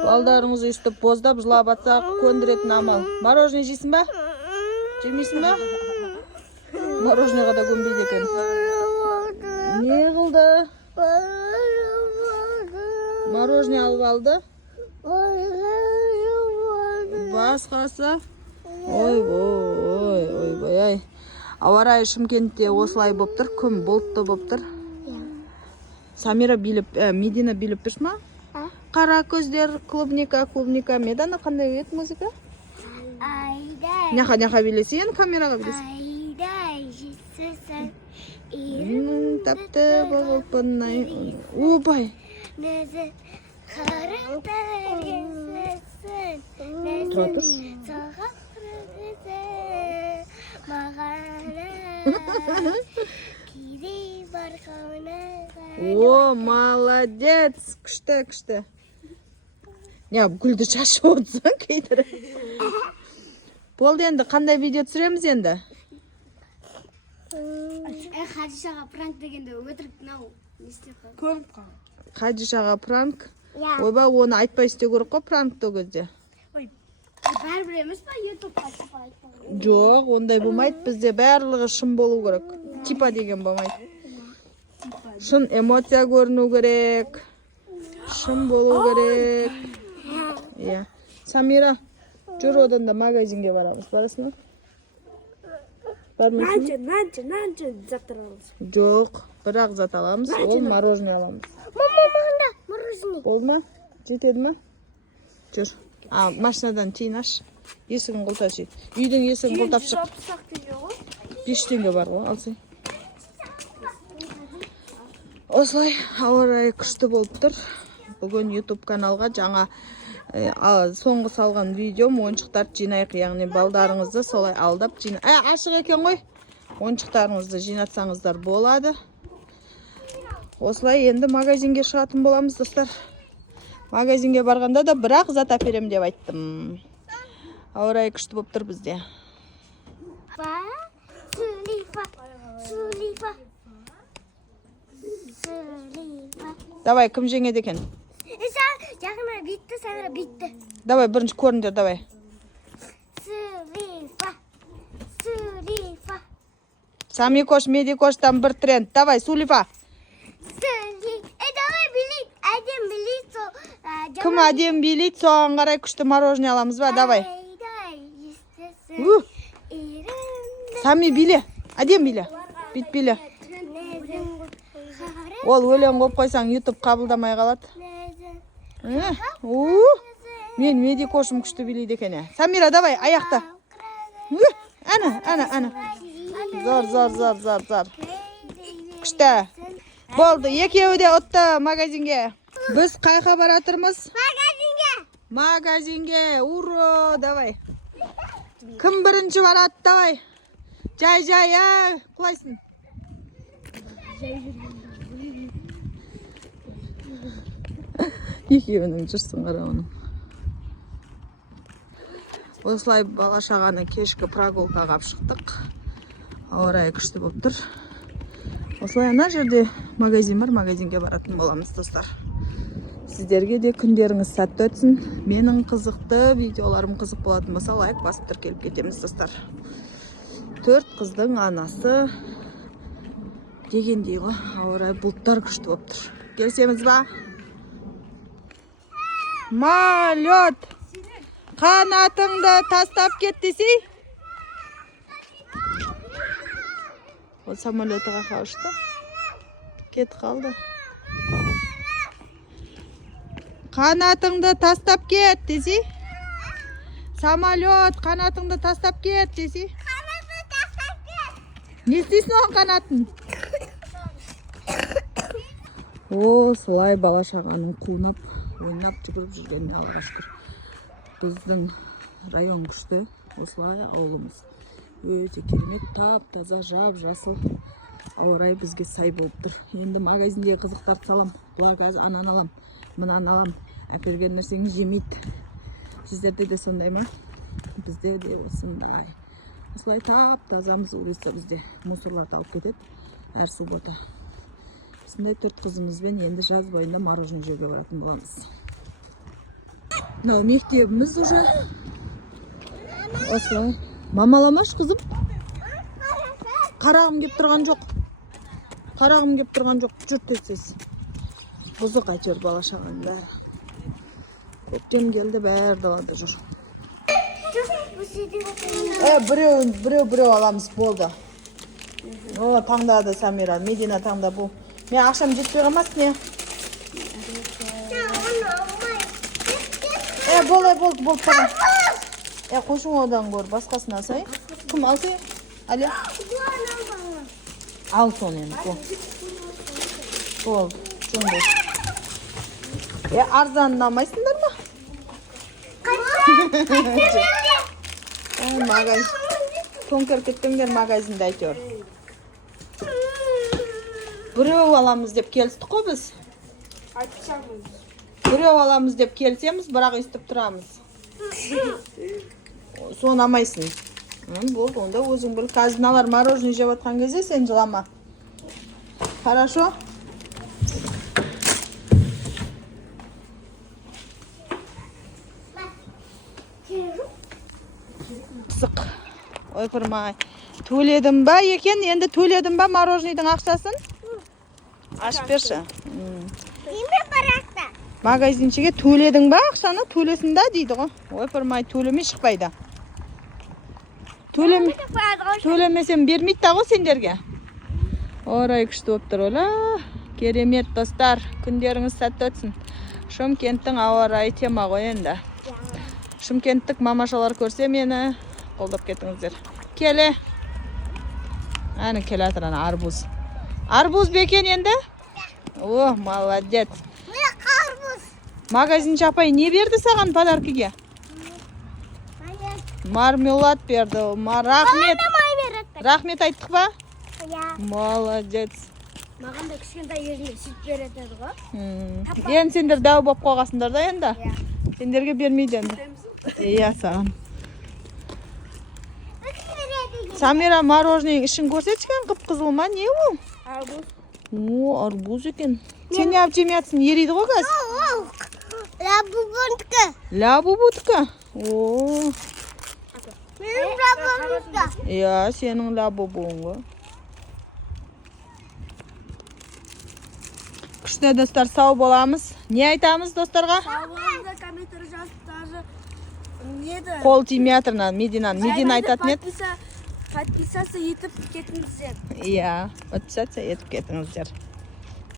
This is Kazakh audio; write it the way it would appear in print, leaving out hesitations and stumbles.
Балдарыңыз өстіп боздап, жылап атса көндіретін амал. Мороженое жейсің ба? Жемейсің ба? Мороженеға да көнбейді екен. Не қылды? Мороженое алып алды. Басқасы. Ой. Ауа райы Шымкентте осылай болып тұр, күн бұлтты болып тұр. Самира Медина биліп тұршы ма? Қара көздер, клубника. Медана қандай ет музыка? Няха билесен, камераға билесен. Тапты бұлпынай. Обай. Тұра тұр. О, молодец! Күшті. Не, гүлді шашып отырсың кейдірі. Болды енді, қандай видео түсіреміз енді? Хадишаға пранк дегенде өтірік нау. Көріп қал. Хадишаға пранк? Ойба, оны айтпай істеу керек қой пранкты ол кезде. Бәрібір емес па, ютубқа айтпай? Жоқ, ондай болмайды. Бізде барлығы шын болу керек. Типа деген болмайды. Шын эмоция көріну керек. Шын болу керек. Самира, жүр одан да магазинге барамыз. Барасың ба? Нанчы заттар аламыз. Жоқ, бірақ зат аламыз. Ол мороженое аламыз. Мамаманда мороженое. Болды ма? Жетеді ма? Жүр. Машинадан тиін аш. Есігін құлтап жей. Үйдің есігін құлтап шық. 5 теңге бар ғой, алсай. Осылай, ауа райы күшті болып тұр. Бүгін YouTube каналға жаңа соңғы салған видеом ойыншықтарды жинайық, яғни балдарыңызды солай алдап жинайық. Ашық екен ғой. Ойыншықтарыңызды жинатсаңыздар болады. Осылай енді магазинге шығатын боламыз, достар. Магазинге барғанда да бірақ зат әперем деп айттым. Ауа райы күшті болып тұр бізде. Давай, кім жеңеді екен? Жағына битті, Самира битті. Давай, бірінші көріңдер, давай. Самикош, Медикоштан бір тренд. Давай, Сулифа. Давай билейт, әдем билейт. Кім әдем билейт, соған қарай күшті мороженое аламыз ба? Давай. Сами биле, әдем биле. Бит биле. Ол өлең қоп қойсаң, YouTube қабылдамай қалады. Мен Медикошым күшті билейді екен. Самира, давай, аяқта. Ана. Зор. Күшті. Болды, екеуі де отты магазинге. Біз қайқа баратырмыз? Магазинге. Уро, давай. Кім бірінші барады, давай. Жай, құлайсың. Екеуінің жүрсің қара оның. Осылай бала-шағаны кешкі прогулкаға шықтық. Ауа райы күшті болып тұр. Осылай ана жерде магазин бар, магазинге баратын боламыз, достар. Сіздерге де күндеріңіз сәтті өтсін. Менің қызықты видеоларым қызық болатын болса, лайк басып тіркеліп кетеміз, достар. 4 қыздың анасы дегендей ғой, ауа райы бұлттар күшті болып тұр. Келсеміз ба? Малет! Қанатыңды тастап кет десей? Ол самолетіға қауышты. Кет қалды. Қанатыңды тастап кет десей? Самолет, қанатыңды тастап кет десей? Қанатыңды тастап кет! Не істейсің оған қанатын? Осылай бала-шағаның қуынап, ойнап жүгіріп жүргеніне Аллаға шүкір. Біздің район күшті, осылай ауылымыз. Өте керемет, тап-таза, жап-жасыл. Ауа райы бізге сай болып тұр. Енді магазиндегі қызықтарды салам. Бұлар қазір ананы алам, мынаны алам. Әперген нәрсеңіз жемейді. Сіздерде де сондай ма? Бізде де осындай. Осылай тап-тазамыз өресі бізде. Мусорларды алып кетеді. Әр суббота. Осындай 4 қызымызбен енді жаз бойында мороженое жерге баратын боламыз. Мынау мектебimiz уже. Осылай. Мамаламаш қызым. Қарағым кеп тұрған жоқ. Қарағым кеп тұрған жоқ. Жүрт етсіз. Бұзық әйтеуір бала шағаның бәрі. Көктем келді, бәрі далада жүр. Біреу аламыз болды. О, таңдады Самира. Медина таңда бұл. Мен ақшам жетпей қалмас не? Болды бара. Қойшың одан көр, басқасына сай. Кім алсы? Әлі? Ал соны енді. Болды, жөн болды. Арзанын алмайсыңдар ма? Магазин. Тонкер кеттіңдер магазинді әйтеуір. Біреу аламыз деп келістік қой біз. Біреу аламыз деп келсеміз, бірақ естіп тұрамыз. Соны амайсың. Болды, онда өзің біл. Қазыналар мороженое жеп отқан кезде сен жылама. Хорошо? Қызық. Ойпырмай. Төледім ба екен? Енді төледім ба мороженейдің ақшасын? Ашып берші. Магазинчеге төледің ба ақшаны? Төлесін да дейді ғой. Ойпырмай, төлемей шықпайды. Төлемесем бермейді да ғой сендерге. Орай күшті болып тұр, ола. Керемет достар, күндеріңіз сәтті өтсін. Шымкенттің ауа райы тема ғой енді. Шымкенттік мамашалар көрсе мені қолдап кетіңіздер. Келе. Әні келе атыран арбуз. Арбуз бекен енді? О, молодец. Магазин апай не берді саған подаркіге? Мармелад берді. Рахмет айттық ба? Молодец. Маған да кішкентай ежінде сүт береді ғой. Енді сендер дәу болып қойғасыңдар да енді? Сендерге бермейді енді. Иә, саған. Самира мороженейдің ішін көрсетшіген қып-қызыл ма? Не ол? Арбуз. О, арбуз екен. Сен не алып жемеятсың? Ерейді ғой қыз? Лабубундікі. Лабубудікі? О. Менің лабубундікі. Иә, сенің лабубуң ғой. Күшті достар, сау боламыз. Не айтамыз достарға? Сау болыңыздар, комментарий жазып даже неді? Қол тимей атырынан, Медина айтатын еді. Подписаться етіп кетіңіздер. Иә, подписаться етіп кетіңіздер.